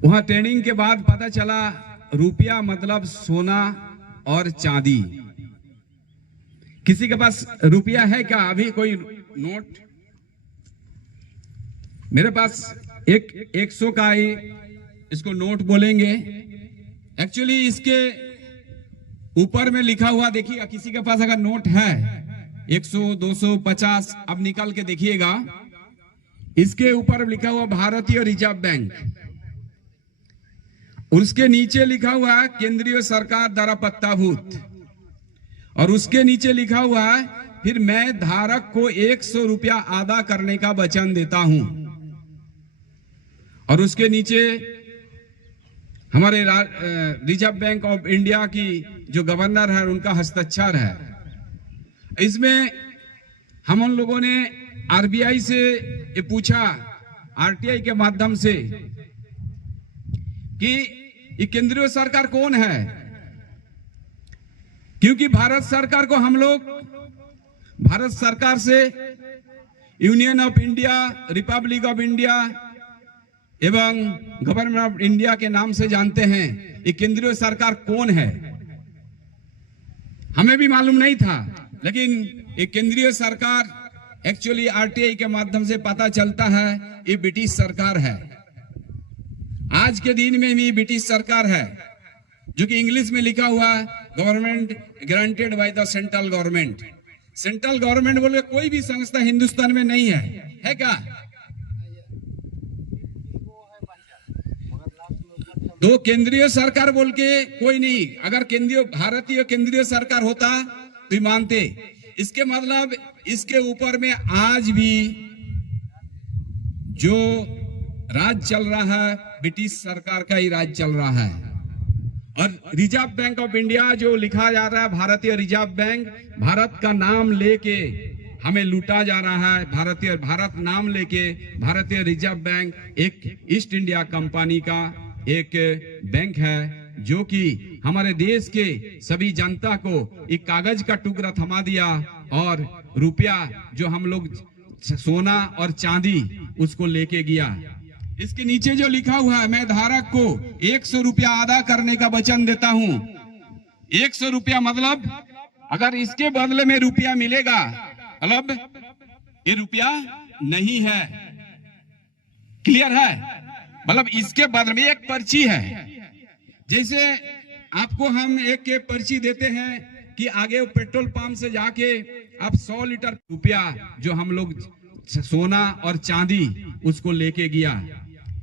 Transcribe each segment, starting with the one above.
वहां ट्रेनिंग के बाद पता चला रुपया मतलब सोना और चांदी। किसी के पास रुपया है क्या? अभी कोई नोट? मेरे पास एक 100 का ही इसको नोट बोलेंगे। एक्चुअली इसके ऊपर में लिखा हुआ देखिएगा, किसी के पास अगर नोट है 100, 200, 50, अब निकाल के देखिएगा, इसके ऊपर लिखा हुआ भारतीय रिजर्व बैंक, उसके नीचे लिखा हुआ है केंद्रीय सरकार द्वारा पत्ताभूत, और उसके नीचे लिखा हुआ है फिर मैं धारक को 100 रुपया अदा करने का वचन देता हूं, और उसके नीचे हमारे रिजर्व बैंक ऑफ इंडिया की जो गवर्नर है उनका हस्ताक्षर है। इसमें हम उन लोगों ने आरबीआई से ये पूछा, आरटीआई के माध्यम से, कि ये केंद्रीय सरकार कौन है, क्योंकि भारत सरकार को हम लोग भारत सरकार से union of India, Republic of India एवं गवर्नमेंट ऑफ इंडिया के नाम से जानते हैं। ये केंद्रीय सरकार कौन है हमें भी मालूम नहीं था, लेकिन ये केंद्रीय सरकार एक्चुअली आरटीआई के माध्यम से पता चलता है ये ब्रिटिश सरकार है। आज के दिन में भी ब्रिटिश सरकार है, जो कि इंग्लिश में लिखा हुआ government granted by the central government. Central government बोले कोई भी संस्था हिंदुस्तान में नहीं है क्या? तो केंद्रीय सरकार बोल के कोई नहीं। अगर भारतीय केंद्रीय सरकार होता तो मानते। इसके मतलब इसके ऊपर में आज भी जो राज चल रहा है ब्रिटिश सरकार का ही राज चल रहा है। और रिजर्व बैंक ऑफ इंडिया जो लिखा जा रहा है भारतीय रिजर्व बैंक, भारत का नाम लेके हमें लूटा जा रहा है। भारत नाम लेके भारतीय रिजर्व बैंक एक ईस्ट इंडिया कंपनी का एक बैंक है, जो कि हमारे देश के सभी जनता को एक कागज का टुकड़ा थमा दिया, और रुपया जो हम लोग सोना और चांदी उसको लेके गया। इसके नीचे जो लिखा हुआ है मैं धारक को 100 रुपया अदा करने का वचन देता हूं। 100 रुपया मतलब अगर इसके बदले में रुपया मिलेगा, मतलब ये रुपया नहीं है। क्लियर है? मतलब इसके बदले में एक पर्ची है। जैसे आपको हम एक पर्ची देते हैं कि आगे पेट्रोल पंप से जाके आप 100 लीटर रुपया जो हम लोग सोना और चांदी उसको लेके गया।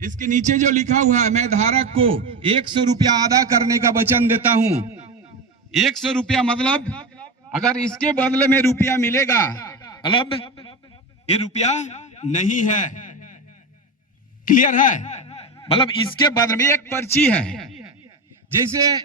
इसके नीचे जो लिखा हुआ है मैं धारक को 100 रुपया अदा करने का वचन देता हूं। 100 रुपया मतलब अगर इसके बदले में रुपया मिलेगा, मतलब ये रुपया नहीं है। क्लियर है? मतलब इसके बदले में एक पर्ची है। जैसे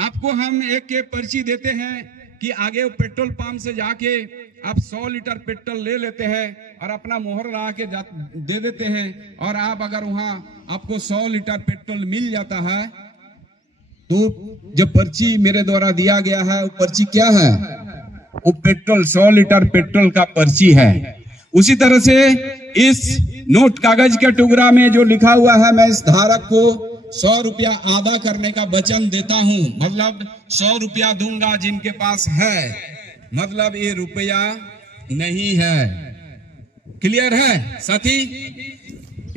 आपको हम एक पर्ची देते हैं कि आगे पेट्रोल पंप से जाके आप 100 लीटर पेट्रोल ले लेते हैं और अपना मोहर लगा के दे देते हैं, और आप अगर वहां आपको 100 लीटर पेट्रोल मिल जाता है, तो जो पर्ची मेरे द्वारा दिया गया है वो पर्ची क्या है? वो पेट्रोल 100 लीटर पेट्रोल का पर्ची है। उसी तरह से इस नोट कागज के टुकड़ा में जो लिखा हुआ है मैं इस धारक को 100 रुपया अदा करने का वचन देता हूं, मतलब 100 रुपया दूंगा जिनके पास है, मतलब ये रुपया नहीं है। क्लियर है साथी?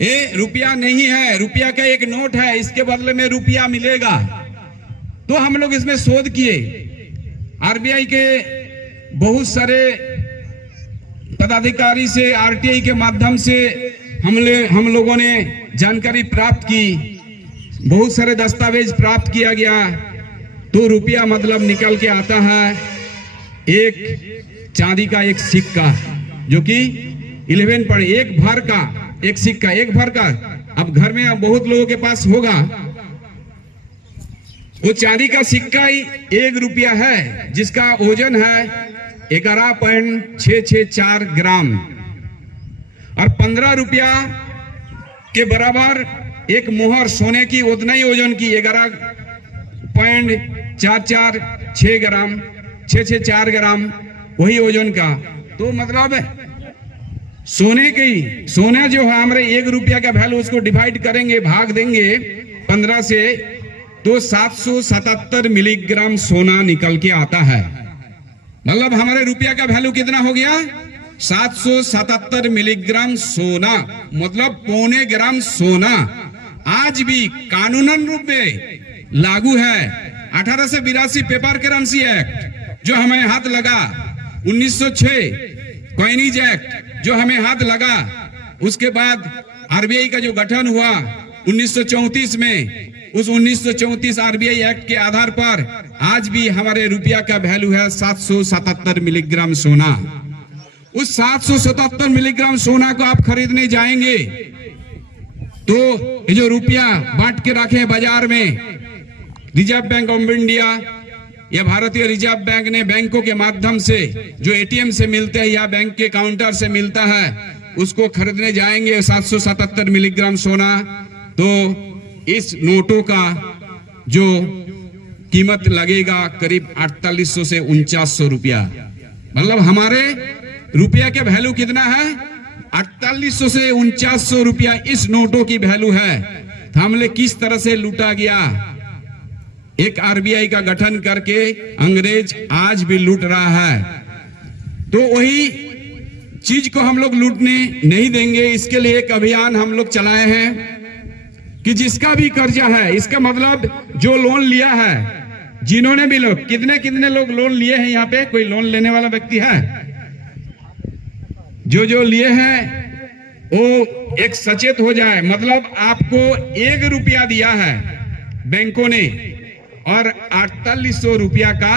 ये रुपया नहीं है, रुपया का एक नोट है, इसके बदले में रुपया मिलेगा। तो हम लोग इसमें शोध किए। आरबीआई के बहुत सारे पदाधिकारी से, आरटीआई के माध्यम से हम लोगों ने जानकारी प्राप्त की, बहुत सारे दस्तावेज प्राप्त किया गया। तो रुपया मतलब निकल के आता है एक चांदी का एक सिक्का, जो कि 11 पर एक भर का एक सिक्का, एक भर का। अब घर में बहुत लोगों के पास होगा, वो चांदी का सिक्का ही 1 रुपया है, जिसका वजन है 11.664 ग्राम, और 15 रुपया के बराबर एक मोहर सोने की उतना ही वजन की 11.446 ग्राम, 664 ग्राम वही वजन का। तो मतलब सोने जो है हमारे 1 रुपया का वैल्यू, उसको डिवाइड करेंगे, भाग देंगे 15 से तो 777 मिलीग्राम सोना निकल के आता है। मतलब हमारे रुपया का वैल्यू कितना हो गया? 777 मिलीग्राम सोना, मतलब पौने ग्राम सोना आज भी कानूनन रूप में लागू है। 1882 पेपर करेंसी एक्ट जो हमें हाथ लगा, 1906 कॉइनेज एक्ट जो हमें हाथ लगा, उसके बाद आरबीआई का जो गठन हुआ 1934 में, उस 1934 आरबीआई एक्ट के आधार पर आज भी हमारे रुपया का वैल्यू है 777 मिलीग्राम सोना। उस 777 मिलीग्राम सोना को आप खरीदने जाएंगे तो ये जो रुपया बांट के रखे बाजार में, रिजर्व बैंक ऑफ इंडिया या भारतीय रिजर्व बैंक ने बैंकों के माध्यम से जो एटीएम से मिलते हैं या बैंक के काउंटर से मिलता है, उसको खरीदने जाएंगे 777 मिलीग्राम सोना, तो इस नोटों का जो कीमत लगेगा करीब 4800 से 4900 रुपया। मतलब हमारे रुपया के वैल्यू कितना है? 4800 से 4900 रुपया इस नोटों की वैल्यू है। हमने किस तरह से लूटा गया। एक आरबीआई का गठन करके अंग्रेज आज भी लूट रहा है। तो वही चीज को हम लोग लूटने नहीं देंगे। इसके लिए एक अभियान हम लोग चलाए हैं कि जिसका भी कर्जा है, इसका मतलब जो लोन लिया है, जिन्होंने भी लोग, कितने कितने लोग लोन लिए हैं यहाँ पे? कोई लोन लेने वाला व्यक्ति है? जो लिए हैं वो एक सचेत हो जाए। मतलब आपको 1 रुपया दिया है बैंकों ने और 4800 रुपया का